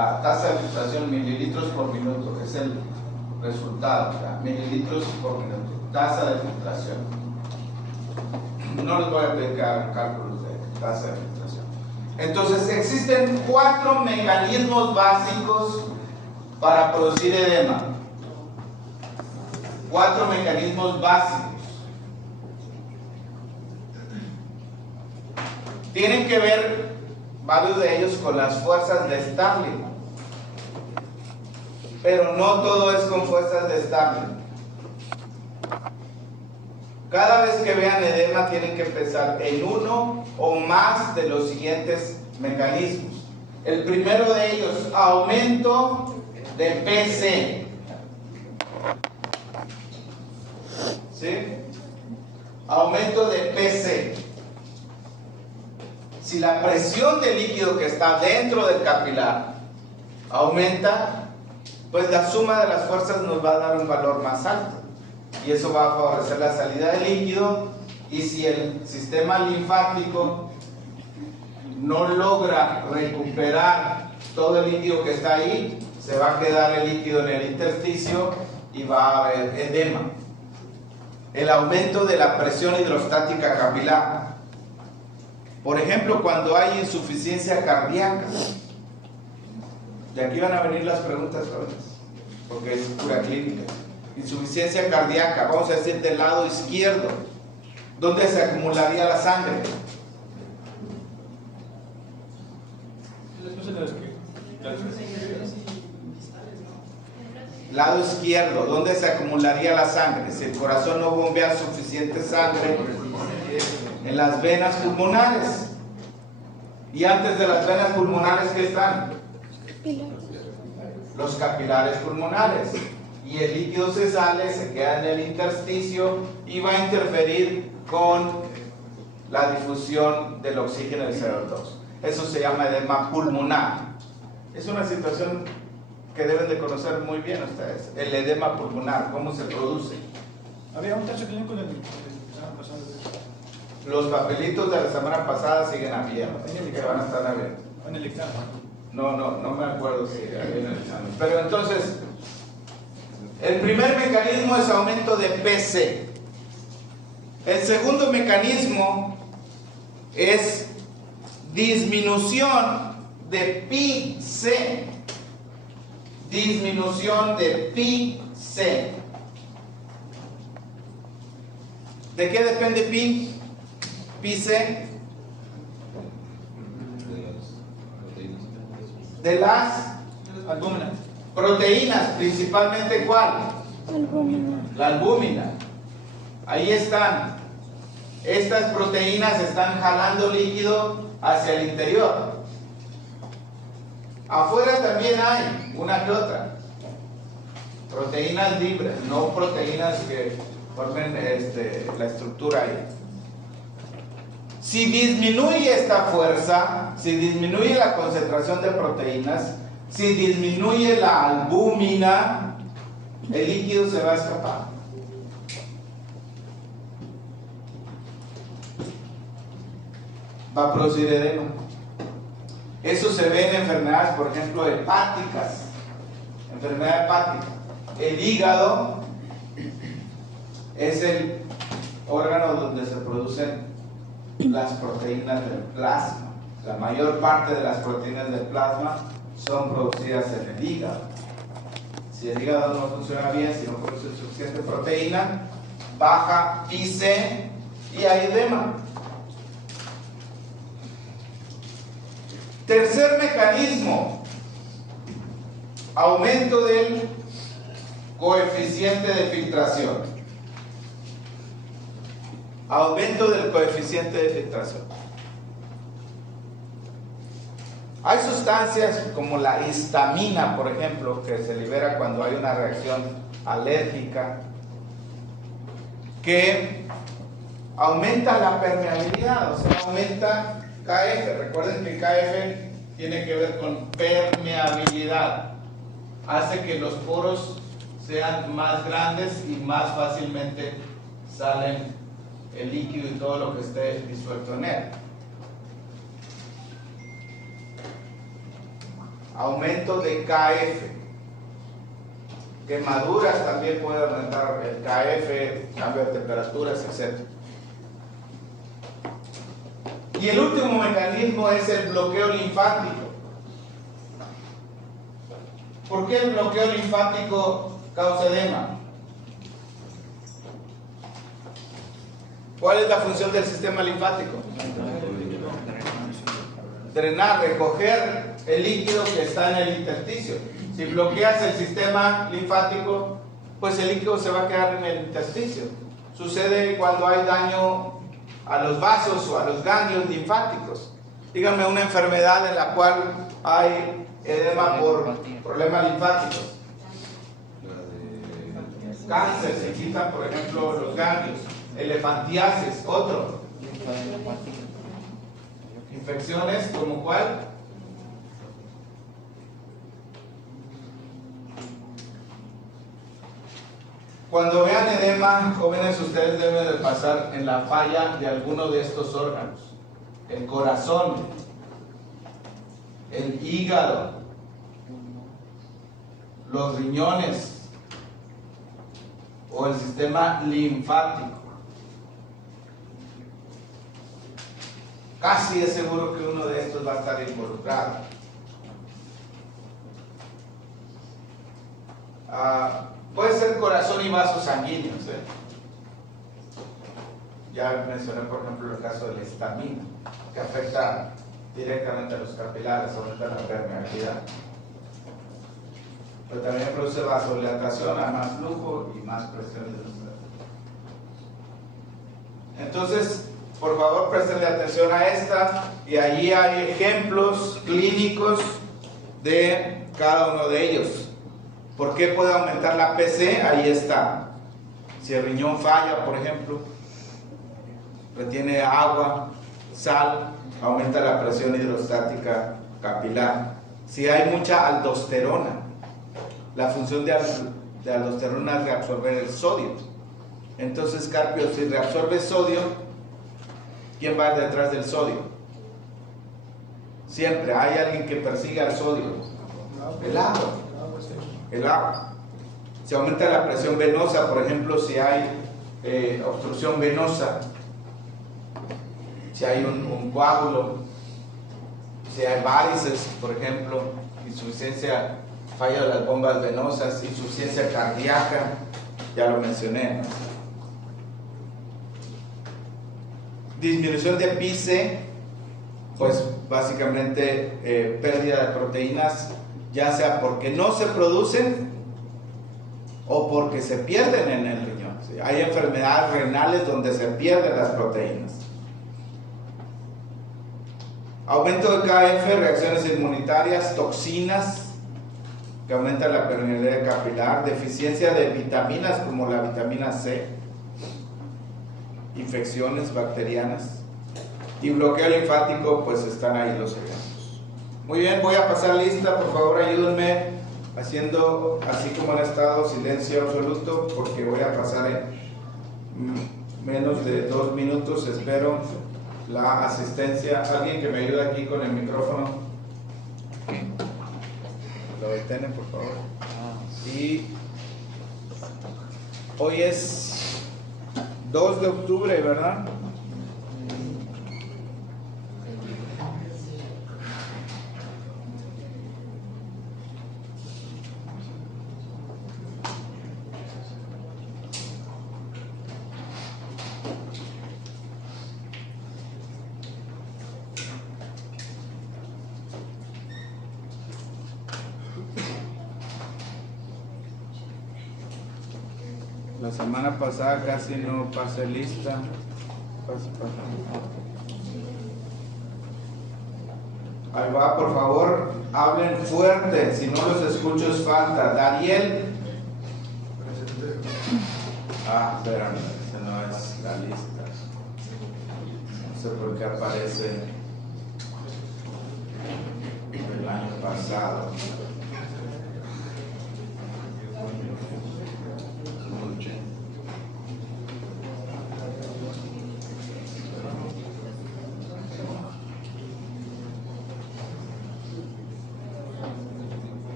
la tasa de filtración, mililitros por minuto, que es el resultado, ¿verdad? Mililitros por minuto, tasa de filtración. No les voy a pedir que hagan cálculos de tasa de filtración. Entonces, existen 4 mecanismos básicos para producir edema. 4 mecanismos básicos. Tienen que ver varios de ellos con las fuerzas de Starling, pero no todo es con fuerzas de Starling. Cada vez que vean edema tienen que pensar en uno o más de los siguientes mecanismos. El primero de ellos, aumento de PC. ¿Sí? Aumento de PC. Si la presión del líquido que está dentro del capilar aumenta, pues la suma de las fuerzas nos va a dar un valor más alto. Y eso va a favorecer la salida del líquido. Y si el sistema linfático no logra recuperar todo el líquido que está ahí, se va a quedar el líquido en el intersticio y va a haber edema. El aumento de la presión hidrostática capilar. Por ejemplo, cuando hay insuficiencia cardíaca. De aquí van a venir las preguntas todas, porque es pura clínica. Insuficiencia cardíaca, vamos a decir del lado izquierdo. ¿Dónde se acumularía la sangre? Lado izquierdo, ¿dónde se acumularía la sangre? Si el corazón no bombea suficiente sangre, en las venas pulmonares. Y antes de las venas pulmonares, ¿qué están? Los capilares pulmonares. Y el líquido se sale, se queda en el intersticio y va a interferir con la difusión del oxígeno y el CO2. Eso se llama edema pulmonar. Es una situación que deben de conocer muy bien ustedes. El edema pulmonar, ¿cómo se produce? Había un tercio clínico en el semana pasada. Los papelitos de la semana pasada siguen abiertos, que van a estar abiertos. En el examen. No me acuerdo si había en el examen. Pero entonces, el primer mecanismo es aumento de PC. El segundo mecanismo es disminución de pi-C. Disminución de pi-C. ¿De qué depende pi-C? De las albúmina. Proteínas, principalmente ¿cuál? Albúmina. La albúmina. Ahí están. Estas proteínas están jalando líquido hacia el interior. Afuera también hay una que otra. Proteínas libres, no proteínas que formen la estructura ahí. Si disminuye esta fuerza, si disminuye la concentración de proteínas, si disminuye la albúmina, el líquido se va a escapar. Va a producir edema. Eso se ve en enfermedades, por ejemplo, hepáticas. Enfermedad hepática. El hígado es el órgano donde se producen las proteínas del plasma. La mayor parte de las proteínas del plasma son producidas en el hígado. Si el hígado no funciona bien, si no produce suficiente proteína, baja pi-C y hay edema. Tercer mecanismo, aumento del coeficiente de filtración. Aumento del coeficiente de filtración. Hay sustancias como la histamina, por ejemplo, que se libera cuando hay una reacción alérgica, que aumenta la permeabilidad, o sea, aumenta KF. Recuerden que KF tiene que ver con permeabilidad. Hace que los poros sean más grandes y más fácilmente salen el líquido y todo lo que esté disuelto en él. aumento de KF. Quemaduras también puede aumentar el KF, cambio de temperaturas, etc. Y el último mecanismo es el bloqueo linfático. ¿Por qué el bloqueo linfático causa edema? ¿Cuál es la función del sistema linfático? Drenar, recoger el líquido que está en el intersticio. Si bloqueas el sistema linfático, pues el líquido se va a quedar en el intersticio. Sucede cuando hay daño a los vasos o a los ganglios linfáticos. Díganme una enfermedad en la cual hay edema por problemas linfáticos. Cáncer, se quitan por ejemplo los ganglios. Elefantiasis, otro. Infecciones, ¿como cuál? Cuando vean edema, jóvenes, ustedes deben de pasar en la falla de alguno de estos órganos. El corazón, el hígado, los riñones o el sistema linfático. Casi es seguro que uno de estos va a estar involucrado. Puede ser corazón y vasos sanguíneos. Ya mencioné, por ejemplo, el caso de la histamina, que afecta directamente a los capilares, aumenta la permeabilidad. Pero también produce vasodilatación, a más flujo y más presión hidrostática. Entonces, por favor, prestenle atención a esta, y allí hay ejemplos clínicos de cada uno de ellos. ¿Por qué puede aumentar la PC? Ahí está. Si el riñón falla, por ejemplo, retiene agua, sal, aumenta la presión hidrostática capilar. Si hay mucha aldosterona, la función de aldosterona es reabsorber el sodio. Entonces, Carpio, si reabsorbe sodio, ¿quién va detrás del sodio? Siempre hay alguien que persigue al sodio. El agua. El agua. Se aumenta la presión venosa, por ejemplo, si hay obstrucción venosa, si hay un coágulo, si hay varices, por ejemplo, insuficiencia, falla de las bombas venosas, insuficiencia cardíaca, ya lo mencioné, ¿no? Disminución de PICE, pues básicamente pérdida de proteínas, ya sea porque no se producen o porque se pierden en el riñón. ¿Sí? Hay enfermedades renales donde se pierden las proteínas. Aumento de KF, reacciones inmunitarias, toxinas que aumentan la permeabilidad capilar, deficiencia de vitaminas como la vitamina C, infecciones bacterianas y bloqueo linfático, pues están ahí los ejemplos. Muy bien, voy a pasar lista, por favor ayúdenme haciendo así como han estado, silencio absoluto, porque voy a pasar en menos de 2 minutos, espero la asistencia. Alguien que me ayude aquí con el micrófono, lo detienen por favor. Y hoy es 2 de octubre, ¿verdad? La semana pasada casi no pasé lista. Ahí va, por favor, hablen fuerte, si no los escucho es falta. Dariel. Espérame, esa no es la lista. No sé por qué aparece el año pasado.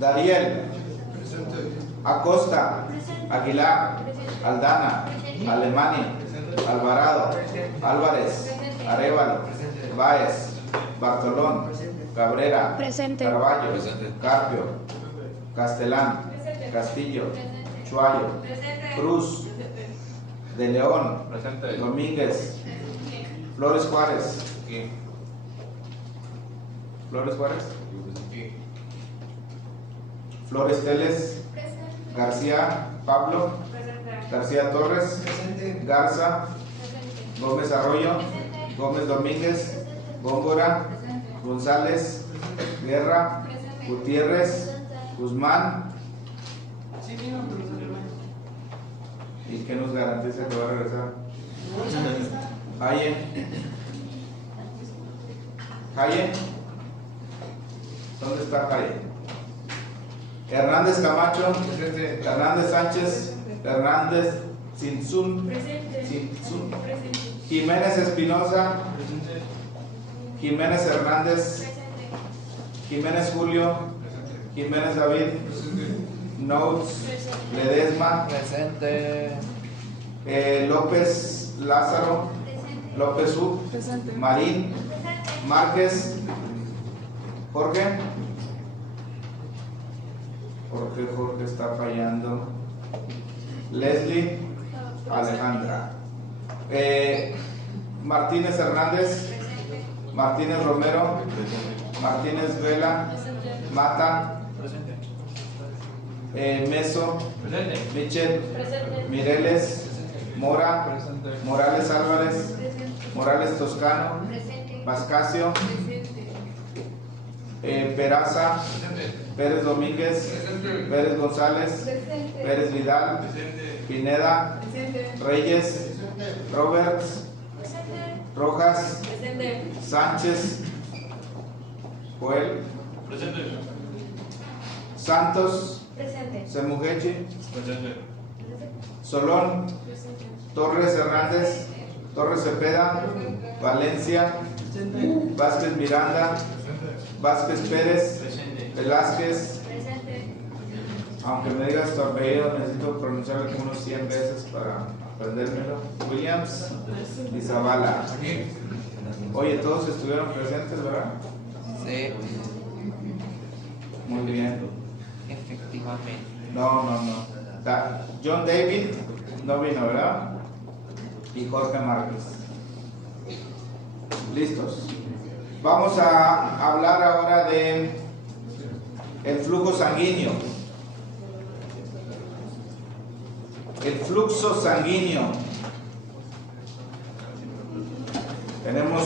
Dariel, Acosta, Aguilar, Aldana, Alemani, Alvarado, Álvarez, Arevalo, Báez, Bartolón, Cabrera, Presente. Carballo, Carpio, Castelán, Castillo, Chuayo, Cruz, De León, Domínguez, Flores Juárez, Flores Juárez, Flores Teles, García Pablo, García Torres, Garza, Gómez Arroyo, Gómez Domínguez, Góngora, González, Guerra, Gutiérrez, Guzmán. ¿Y qué nos garantiza que va a regresar? Haye. Haye. ¿Dónde está Haye? Hernández Camacho, Hernández Sánchez, Hernández Sinsun, Jiménez Espinosa, Jiménez Hernández, Jiménez Julio, Jiménez David, Notes, Ledesma, Presente. López Lázaro, López U, Marín, Márquez, Jorge. Jorge está fallando. Leslie, Alejandra. Martínez Hernández, Martínez Romero, Martínez Vela, Mata, Meso, Michel, Mireles, Mora, Morales Álvarez, Morales Toscano, Pascasio, Peraza, Pérez Domínguez, Pérez González, Pérez Vidal, Pineda, Reyes, Roberts, Rojas, Sánchez, Joel, Santos, Semugechi, Solón, Torres Hernández, Torres Cepeda, Valencia, Vázquez Miranda, Vázquez Pérez, Velázquez. Aunque me digas tu apellido, necesito pronunciarlo como unos 100 veces para aprendérmelo. Williams y Zavala. Oye, todos estuvieron presentes, ¿verdad? Sí, Muy bien. efectivamente. No. John David no vino, ¿verdad? Y Jorge Márquez. Listos. Vamos a hablar ahora de el flujo sanguíneo. El flujo sanguíneo. Tenemos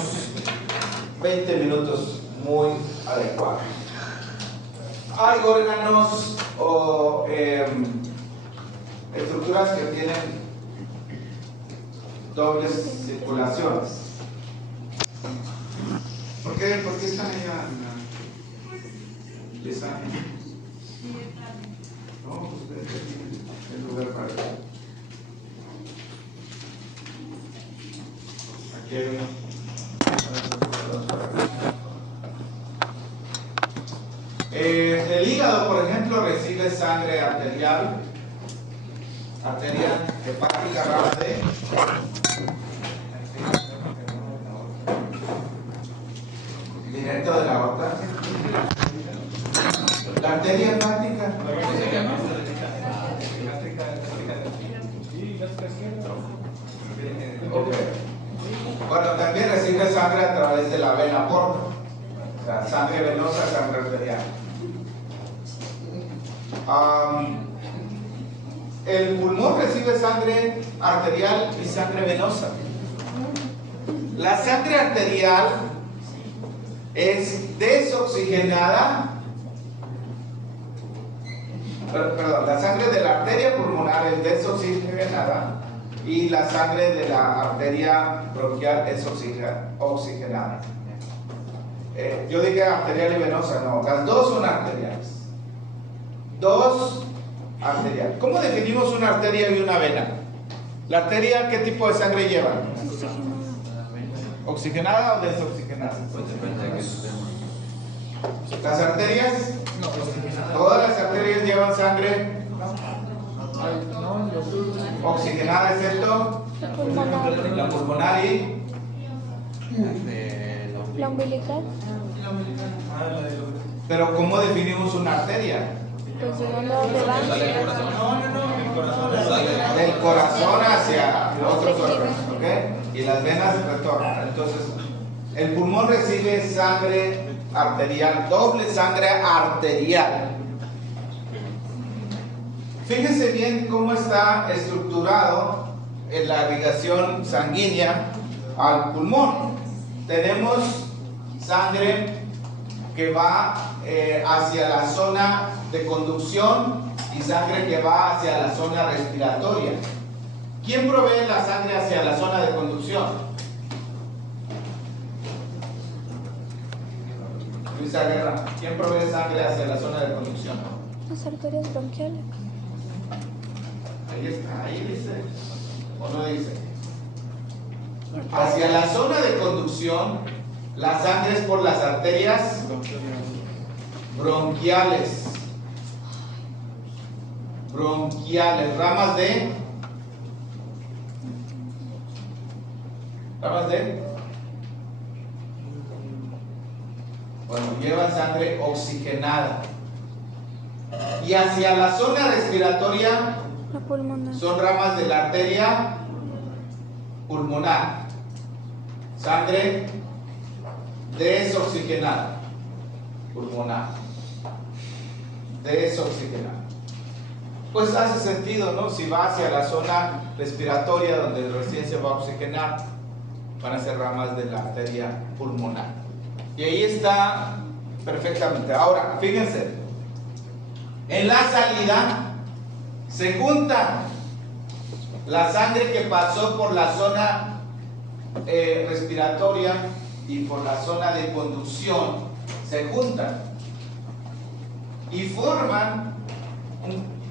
20 minutos muy adecuados. Hay órganos o estructuras que tienen dobles circulaciones. ¿Por qué están allá? No, ustedes tienen el lugar para eso. Aquí hay uno. El hígado, por ejemplo, recibe sangre arterial, arteria hepática rama D. Directo de la aorta. La arteria hepática. Okay. Bueno, también recibe sangre a través de la vena porta. O sea, sangre venosa, sangre arterial. El pulmón recibe sangre arterial y sangre venosa. La sangre arterial es desoxigenada. Perdón, la sangre de la arteria pulmonar es desoxigenada y la sangre de la arteria bronquial es oxigenada. Yo dije arterial y venosa, no, las dos son arteriales. Dos arteriales. ¿Cómo definimos una arteria y una vena? ¿La arteria qué tipo de sangre lleva? ¿Oxigenada o desoxigenada? Las arterias Todas las arterias llevan sangre oxigenada, excepto la pulmonar y La umbilical. pero ¿cómo definimos una arteria? Pues de dónde va. Del corazón hacia otros órganos, ¿ok? Y las venas retornan. Entonces, el pulmón recibe sangre arterial, doble sangre arterial. Fíjense bien cómo está estructurado en la irrigación sanguínea al pulmón. Tenemos sangre que va hacia la zona de conducción y sangre que va hacia la zona respiratoria. ¿Quién provee la sangre hacia la zona de conducción? Luisa Guerra, ¿quién provee sangre hacia la zona de conducción? Las arterias bronquiales. Ahí está, ahí dice. ¿O no dice? Hacia la zona de conducción, la sangre es por las arterias bronquiales. Bronquiales, ramas de bueno, llevan sangre oxigenada. Y hacia la zona respiratoria La pulmonar. son ramas de la arteria pulmonar. Sangre desoxigenada. Pulmonar. Desoxigenada. Pues hace sentido, ¿no? Si va hacia la zona respiratoria donde recién se va a oxigenar, van a ser ramas de la arteria pulmonar. Y ahí está perfectamente. Ahora, fíjense, en la salida se junta la sangre que pasó por la zona respiratoria y por la zona de conducción, se juntan y forman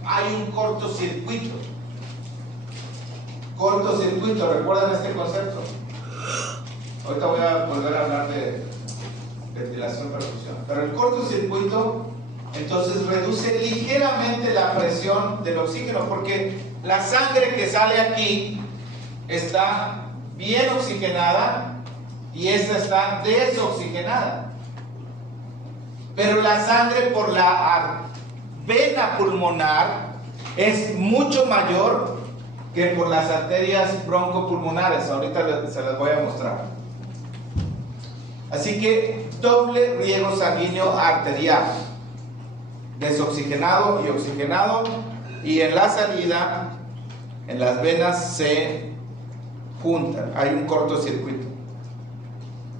hay un cortocircuito. Cortocircuito, ¿recuerdan este concepto? Ahorita voy a volver a hablar de ventilación y perfusión. Pero el cortocircuito entonces reduce ligeramente la presión del oxígeno, porque la sangre que sale aquí está bien oxigenada y esta está desoxigenada. Pero la sangre por la vena pulmonar es mucho mayor que por las arterias broncopulmonares. Ahorita se las voy a mostrar. Así que doble riego sanguíneo arterial, desoxigenado y oxigenado, y en la salida, en las venas se juntan, hay un cortocircuito.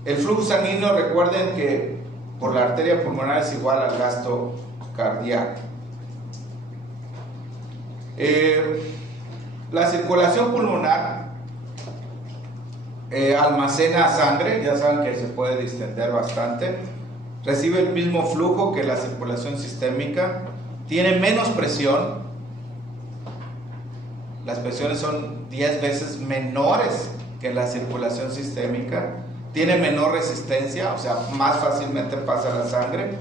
El flujo sanguíneo, recuerden que por la arteria pulmonar es igual al gasto cardíaco. La circulación pulmonar almacena sangre, ya saben que se puede distender bastante, recibe el mismo flujo que la circulación sistémica, tiene menos presión, las presiones son 10 veces menores que la circulación sistémica, tiene menor resistencia, o sea, más fácilmente pasa la sangre,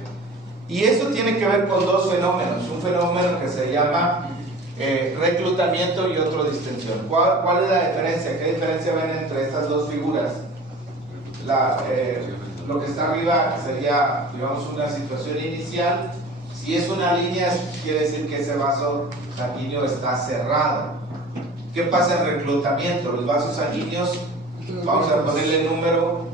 y esto tiene que ver con dos fenómenos, un fenómeno que se llama reclutamiento y otro distensión. ¿Cuál es la diferencia? ¿Qué diferencia ven entre estas dos figuras? Lo que está arriba sería, digamos, una situación inicial. Si es una línea, quiere decir que ese vaso sanguíneo está cerrado. ¿Qué pasa en reclutamiento? Los vasos sanguíneos, vamos a ponerle el número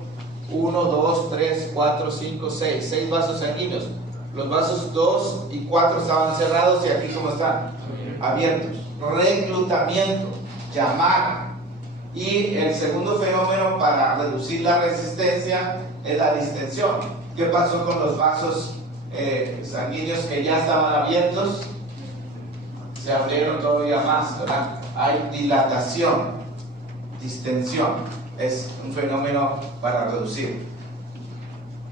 1, 2, 3, 4, 5, 6 vasos sanguíneos. Los vasos 2 y 4 estaban cerrados y aquí ¿cómo están? Abiertos. Reclutamiento, llamar. Y el segundo fenómeno para reducir la resistencia es la distensión. ¿Qué pasó con los vasos sanguíneos que ya estaban abiertos? Se abrieron todavía más, ¿verdad? Hay dilatación, distensión. Es un fenómeno para reducir.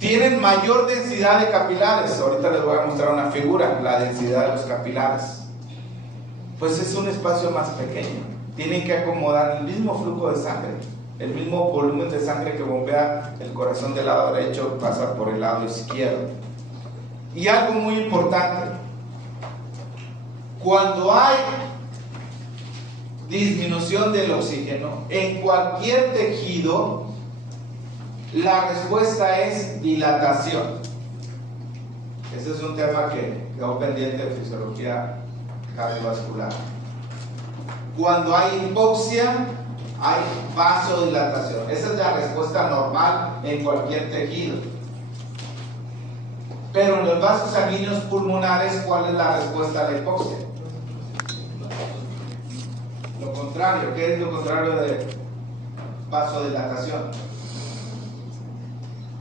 Tienen mayor densidad de capilares. Ahorita les voy a mostrar una figura, la densidad de los capilares. Pues es un espacio más pequeño. Tienen que acomodar el mismo flujo de sangre, el mismo volumen de sangre que bombea el corazón del lado derecho pasa por el lado izquierdo. Y algo muy importante, cuando hay disminución del oxígeno en cualquier tejido, la respuesta es dilatación. Ese es un tema que quedó pendiente de fisiología cardiovascular. Cuando hay hipoxia, hay vasodilatación. Esa es la respuesta normal en cualquier tejido. Pero en los vasos sanguíneos pulmonares, ¿cuál es la respuesta a la hipoxia? Lo contrario. ¿Qué es lo contrario de vasodilatación?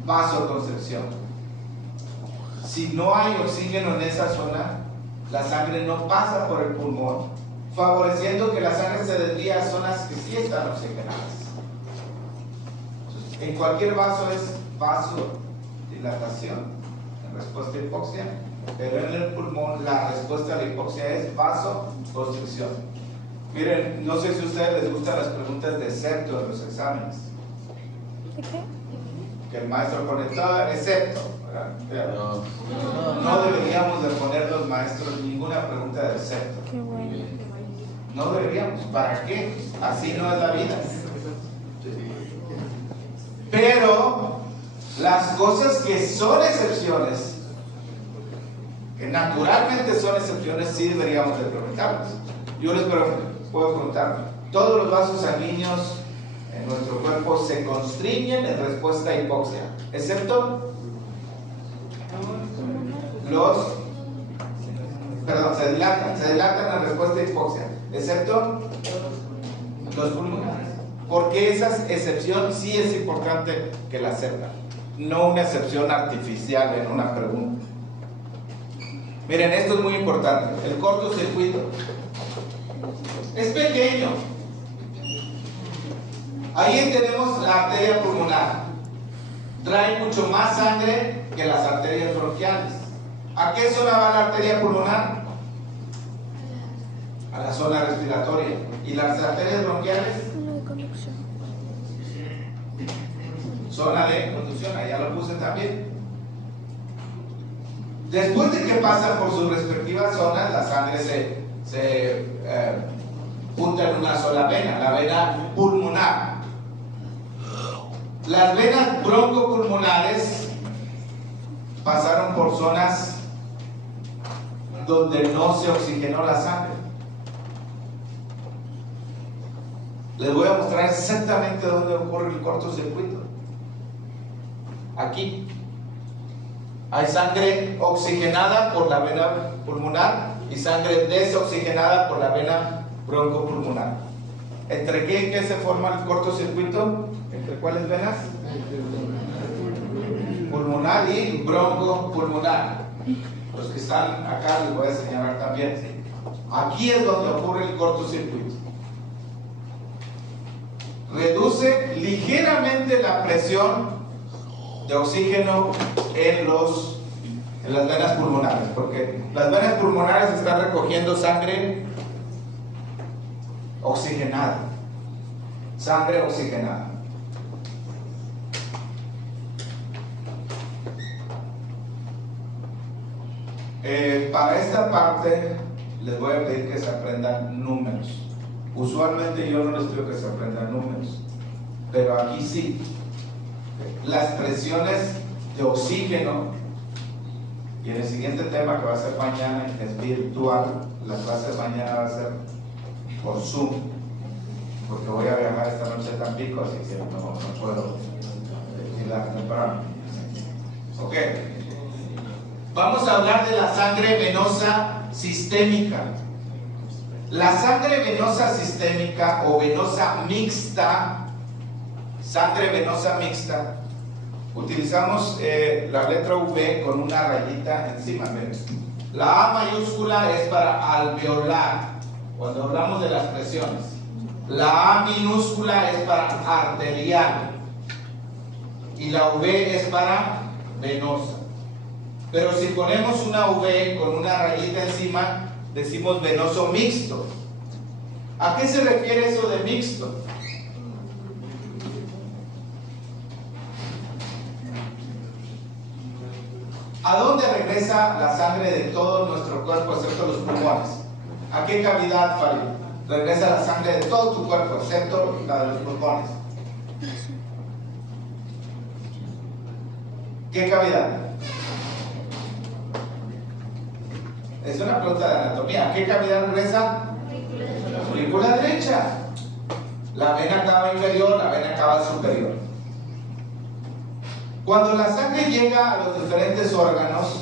Vasoconstricción. Si no hay oxígeno en esa zona, la sangre no pasa por el pulmón, favoreciendo que la sangre se desvíe a zonas que sí están oxigenadas. Entonces, en cualquier vaso es vasodilatación en respuesta a hipoxia, pero en el pulmón la respuesta a la hipoxia es vasoconstricción. Miren, no sé si a ustedes les gustan las preguntas de excepto en los exámenes. ¿De qué? Que el maestro pone todo excepto. No deberíamos de poner los maestros ninguna pregunta de excepto. Qué bueno. No deberíamos. ¿Para qué? Así no es la vida. Pero las cosas que son excepciones, que naturalmente son excepciones, sí deberíamos de preguntarlas. Yo les puedo preguntar, todos los vasos sanguíneos en nuestro cuerpo se constriñen en respuesta a hipoxia, excepto se dilatan en respuesta a hipoxia, excepto los pulmonares. Porque esa excepción sí es importante que la sepan, no una excepción artificial en una pregunta. Miren, esto es muy importante. El cortocircuito es pequeño. Ahí tenemos la arteria pulmonar. Trae mucho más sangre que las arterias bronquiales. ¿A qué zona va la arteria pulmonar? A la zona respiratoria. ¿Y las arterias bronquiales? Zona de conducción. Zona de conducción, allá lo puse también. Después de que pasan por sus respectivas zonas, la sangre se junta en una sola vena, la vena pulmonar. Las venas broncopulmonares pasaron por zonas donde no se oxigenó la sangre. Les voy a mostrar exactamente dónde ocurre el cortocircuito. Aquí hay sangre oxigenada por la vena pulmonar y sangre desoxigenada por la vena broncopulmonar. ¿Entre qué se forma el cortocircuito? ¿Entre cuáles venas? Pulmonar y broncopulmonar. Los que están acá les voy a señalar también. Aquí es donde ocurre el cortocircuito. Reduce ligeramente la presión de oxígeno en las venas pulmonares, porque las venas pulmonares están recogiendo sangre oxigenada. Sangre oxigenada. Para esta parte les voy a pedir que se aprendan números. Usualmente yo no les pido que se aprendan números, pero aquí sí. Las presiones de oxígeno, y en el siguiente tema que va a ser mañana, que es virtual, la clase de mañana va a ser por Zoom, porque voy a viajar esta noche a Tampico, así que no puedo llegar temprano. Ok. Vamos a hablar de la sangre venosa sistémica. La sangre venosa sistémica o venosa mixta, sangre venosa mixta, utilizamos la letra V con una rayita encima. La A mayúscula es para alveolar, cuando hablamos de las presiones. La A minúscula es para arterial y la V es para venosa. Pero si ponemos una V con una rayita encima, decimos venoso mixto. ¿A qué se refiere eso de mixto? ¿A dónde regresa la sangre de todo nuestro cuerpo excepto los pulmones? ¿A qué cavidad, Farid? Regresa la sangre de todo tu cuerpo excepto la de los pulmones. ¿Qué cavidad? Es una pregunta de anatomía. ¿A qué cavidad regresa? Aurícula derecha. La vena cava inferior, la vena cava superior. Cuando la sangre llega a los diferentes órganos,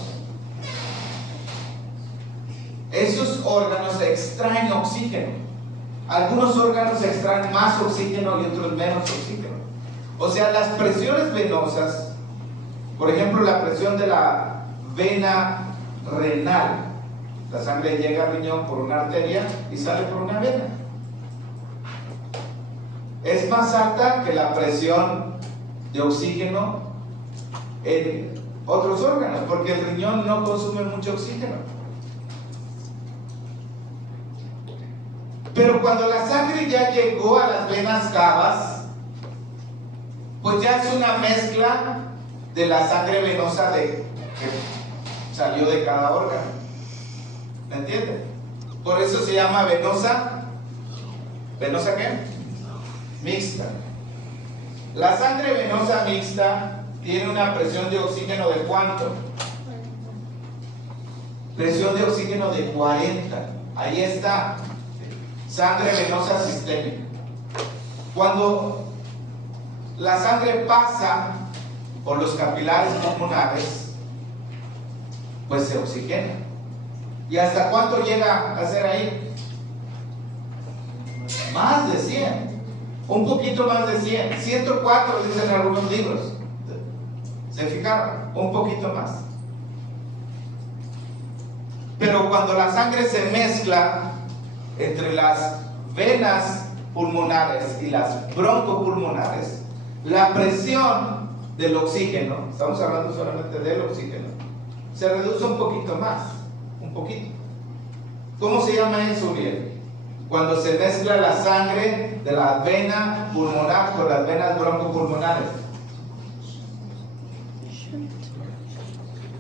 esos órganos extraen oxígeno. Algunos órganos extraen más oxígeno y otros menos oxígeno. O sea, las presiones venosas, por ejemplo, la presión de la vena renal, la sangre llega al riñón por una arteria y sale por una vena. Es más alta que la presión de oxígeno en otros órganos, porque el riñón no consume mucho oxígeno. Pero cuando la sangre ya llegó a las venas cavas, pues ya es una mezcla de la sangre venosa que salió de cada órgano. ¿Me entienden? Por eso se llama venosa. ¿Venosa qué? Mixta. La sangre venosa mixta tiene una presión de oxígeno de ¿cuánto? Presión de oxígeno de 40. Ahí está. Sangre venosa sistémica. Cuando la sangre pasa por los capilares pulmonares, pues se oxigena. ¿Y hasta cuánto llega a ser ahí? Más de 100. Un poquito más de 100. 104 dicen algunos libros. ¿Se fijaron? Un poquito más. Pero cuando la sangre se mezcla entre las venas pulmonares y las broncopulmonares, la presión del oxígeno, estamos hablando solamente del oxígeno, se reduce un poquito más, un poquito. ¿Cómo se llama eso, Uriel? Cuando se mezcla la sangre de la vena pulmonar con las venas broncopulmonares.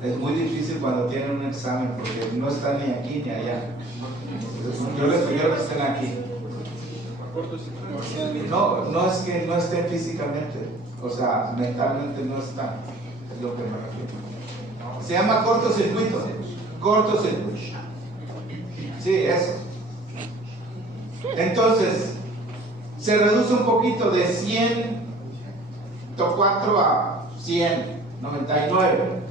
Es muy difícil cuando tienen un examen porque no están ni aquí ni allá. Yo les sugiero que estén aquí. No es que no estén físicamente, o sea, mentalmente no están, es lo que me refiero. Se llama cortocircuito. Cortocircuito. Sí, eso. Entonces, se reduce un poquito de 104 a 100, 99.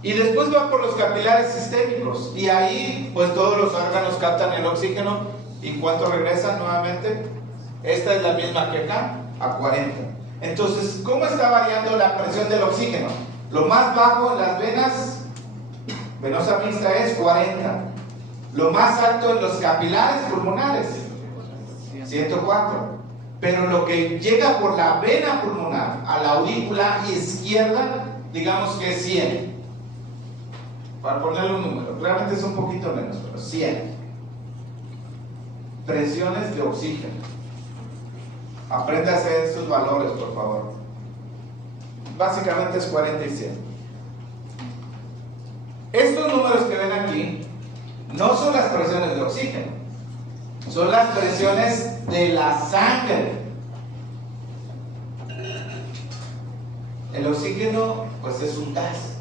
Y después va por los capilares sistémicos. Y ahí, pues todos los órganos captan el oxígeno. ¿Y cuánto regresa nuevamente? Esta es la misma que acá, a 40. Entonces, ¿cómo está variando la presión del oxígeno? Lo más bajo en las venas, venosa mixta, es 40. Lo más alto en los capilares pulmonares, 104. Pero lo que llega por la vena pulmonar a la aurícula izquierda, digamos que es 100. Para ponerle un número, realmente es un poquito menos, pero 100. Presiones de oxígeno. Aprenda a hacer estos valores, por favor. Básicamente es 40 y 100. Estos números que ven aquí no son las presiones de oxígeno, son las presiones de la sangre. El oxígeno, pues es un gas,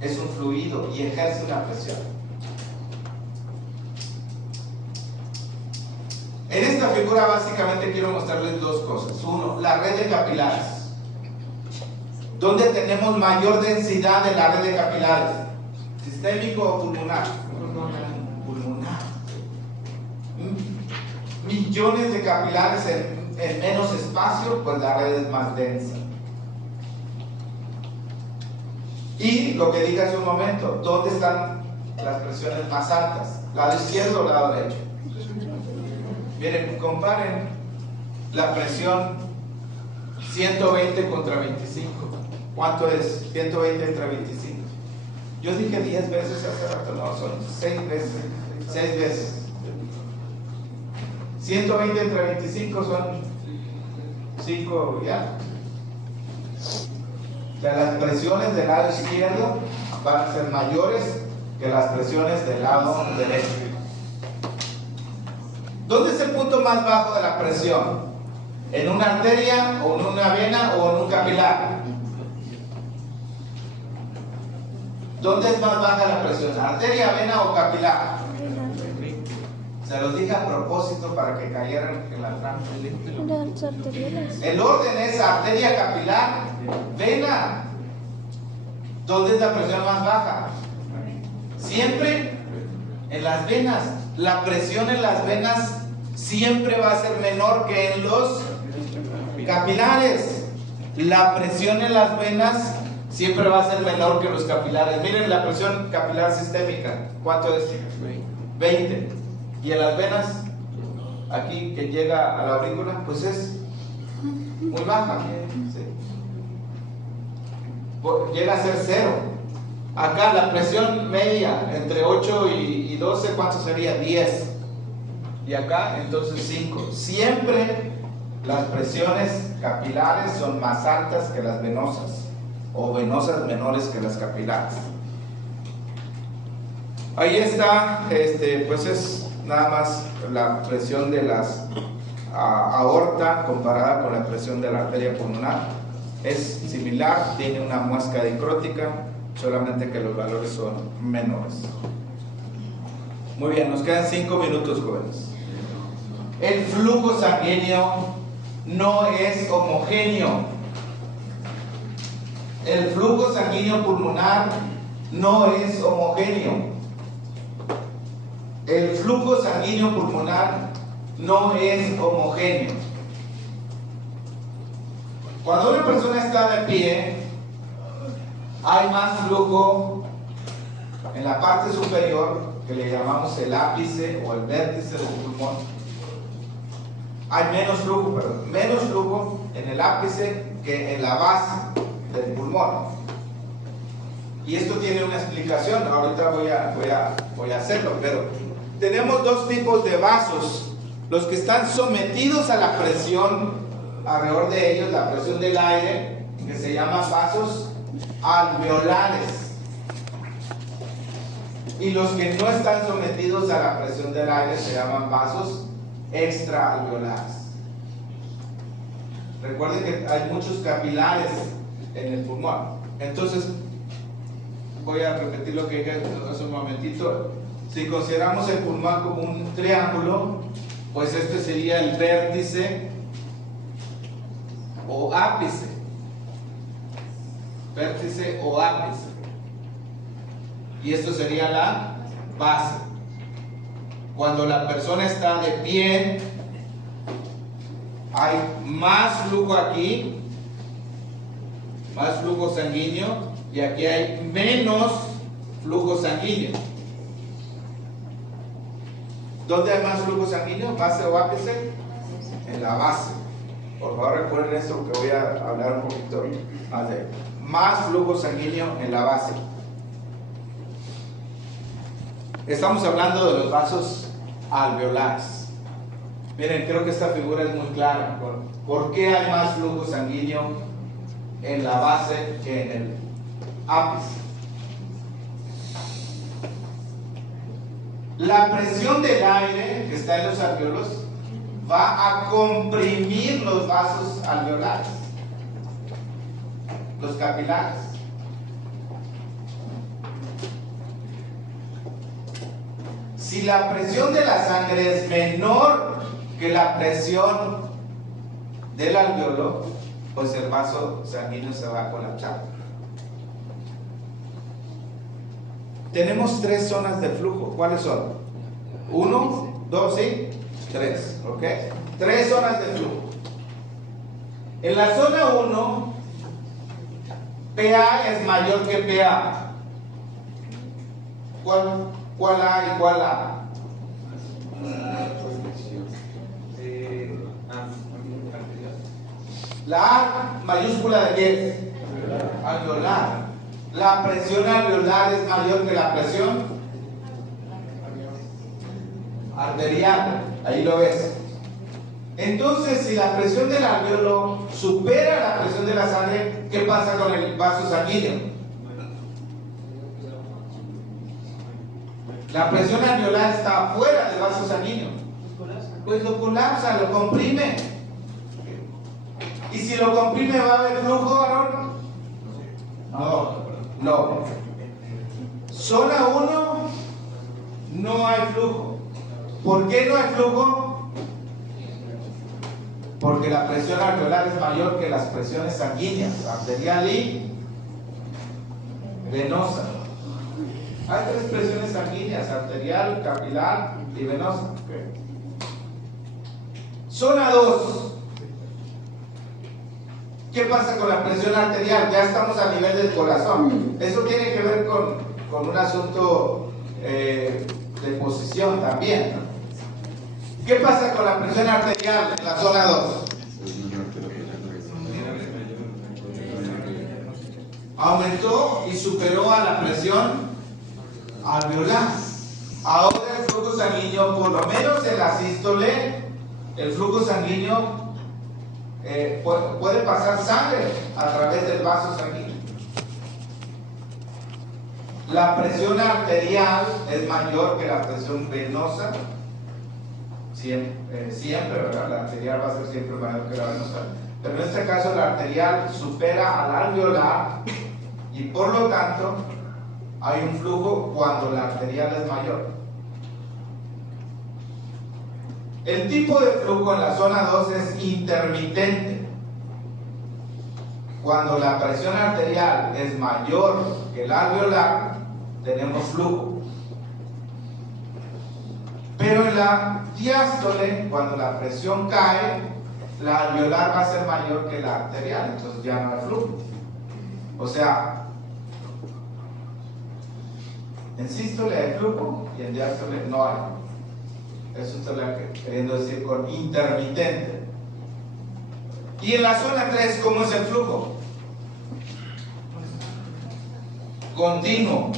es un fluido y ejerce una presión. En esta figura básicamente quiero mostrarles dos cosas. Uno, la red de capilares. ¿Dónde tenemos mayor densidad de la red de capilares? ¿Sistémico o pulmonar? Pulmonar. Millones de capilares en menos espacio, pues la red es más densa. Y lo que dije hace un momento, ¿dónde están las presiones más altas? ¿Lado izquierdo o lado derecho? Miren, comparen la presión 120 contra 25. ¿Cuánto es 120 entre 25? Yo dije 10 veces hace rato, no, son 6 veces. 6 veces. 120 entre 25 son 5 ya. que las presiones del lado izquierdo van a ser mayores que las presiones del lado derecho. ¿Dónde es el punto más bajo de la presión? ¿En una arteria o en una vena o en un capilar? ¿Dónde es más baja la presión? ¿Arteria, vena o capilar? Se los dije a propósito para que cayeran en la trampa. Las arteriales. El orden es arteria, capilar, vena. ¿Dónde es la presión más baja? Siempre en las venas. La presión en las venas siempre va a ser menor que en los capilares. La presión en las venas siempre va a ser menor que los capilares. Miren la presión capilar sistémica. ¿Cuánto es? 20. Y en las venas, aquí que llega a la aurícula, pues es muy baja. ¿Sí? Llega a ser 0. Acá la presión media entre 8 y 12, ¿cuánto sería? 10. Y acá entonces 5. Siempre las presiones capilares son más altas que las venosas, o venosas menores que las capilares. Ahí está, pues es nada más la presión de las aorta comparada con la presión de la arteria pulmonar. Es similar, tiene una muesca dicrótica, solamente que los valores son menores. Muy bien, nos quedan 5 minutos, jóvenes. El flujo sanguíneo no es homogéneo. El flujo sanguíneo pulmonar no es homogéneo. El flujo sanguíneo pulmonar no es homogéneo. Cuando una persona está de pie, hay más flujo en la parte superior, que le llamamos el ápice o el vértice del pulmón. Hay menos flujo en el ápice que en la base del pulmón. Y esto tiene una explicación, ahorita voy a hacerlo, pero tenemos dos tipos de vasos: los que están sometidos a la presión alrededor de ellos, la presión del aire, que se llaman vasos alveolares, y los que no están sometidos a la presión del aire se llaman vasos extraalveolares. Recuerden que hay muchos capilares en el pulmón. Entonces, voy a repetir lo que dije hace un momentito. Si consideramos el pulmón como un triángulo, pues este sería el vértice o ápice. Vértice o ápice. Y esto sería la base. Cuando la persona está de pie, hay más flujo aquí, más flujo sanguíneo, y aquí hay menos flujo sanguíneo. ¿Dónde hay más flujo sanguíneo? ¿Base o ápice? En la base. Por favor, recuerden esto porque voy a hablar un poquito más de más flujo sanguíneo en la base. Estamos hablando de los vasos alveolares. Miren, creo que esta figura es muy clara. ¿Por qué hay más flujo sanguíneo en la base que en el ápice? La presión del aire que está en los alveolos va a comprimir los vasos alveolares, los capilares. Si la presión de la sangre es menor que la presión del alveolo, pues el vaso sanguíneo se va a colapsar. Tenemos 3 zonas de flujo. ¿Cuáles son? 1, 2 y 3. ¿Ok? 3 zonas de flujo. En la zona 1, PA es mayor que PA. ¿Cuál A y cuál A? La A mayúscula de qué es? Alveolar. La presión alveolar es mayor que la presión arterial. Ahí lo ves. Entonces, si la presión del alveolo supera la presión de la sangre, ¿qué pasa con el vaso sanguíneo? La presión alveolar está fuera del vaso sanguíneo. Pues lo colapsa, lo comprime. ¿Y si lo comprime va a haber flujo, Aarón? No. Zona 1 no hay flujo. ¿Por qué no hay flujo? Porque la presión alveolar es mayor que las presiones sanguíneas, arterial y venosa. Hay 3 presiones sanguíneas: arterial, capilar y venosa. Zona 2. ¿Qué pasa con la presión arterial? Ya estamos a nivel del corazón. Eso tiene que ver con un asunto de posición también, ¿no? ¿Qué pasa con la presión arterial en la zona 2? Aumentó y superó a la presión alveolar. Ahora el flujo sanguíneo, por lo menos en la sístole, el flujo sanguíneo puede pasar sangre a través del vaso sanguíneo. La presión arterial es mayor que la presión venosa. Siempre, ¿verdad? La arterial va a ser siempre mayor que la venosa. Pero en este caso la arterial supera al alveolar y por lo tanto hay un flujo cuando la arterial es mayor. El tipo de flujo en la zona 2 es intermitente. Cuando la presión arterial es mayor que el alveolar, tenemos flujo. Pero en la diástole, cuando la presión cae, la alveolar va a ser mayor que la arterial, entonces ya no hay flujo. O sea, en sístole hay flujo y en diástole no hay. Eso estoy queriendo decir con intermitente. Y en la zona 3, ¿cómo es el flujo? Continuo.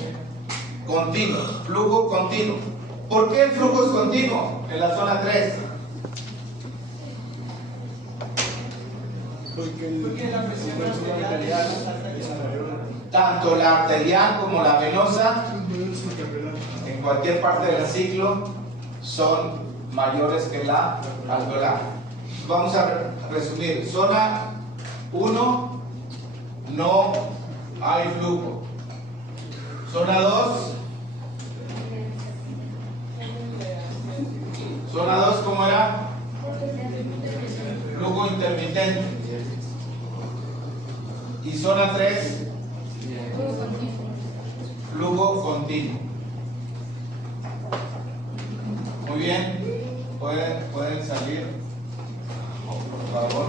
Flujo continuo. ¿Por qué el flujo es continuo en la zona 3? Porque la presión arterial Tanto la arterial como la venosa, en cualquier parte del ciclo, son mayores que la alveolar. Vamos a resumir. Zona 1, no hay flujo. Zona 2, zona 2, ¿cómo era? Flujo intermitente. Y zona 3, flujo continuo. Muy bien, pueden salir, por favor.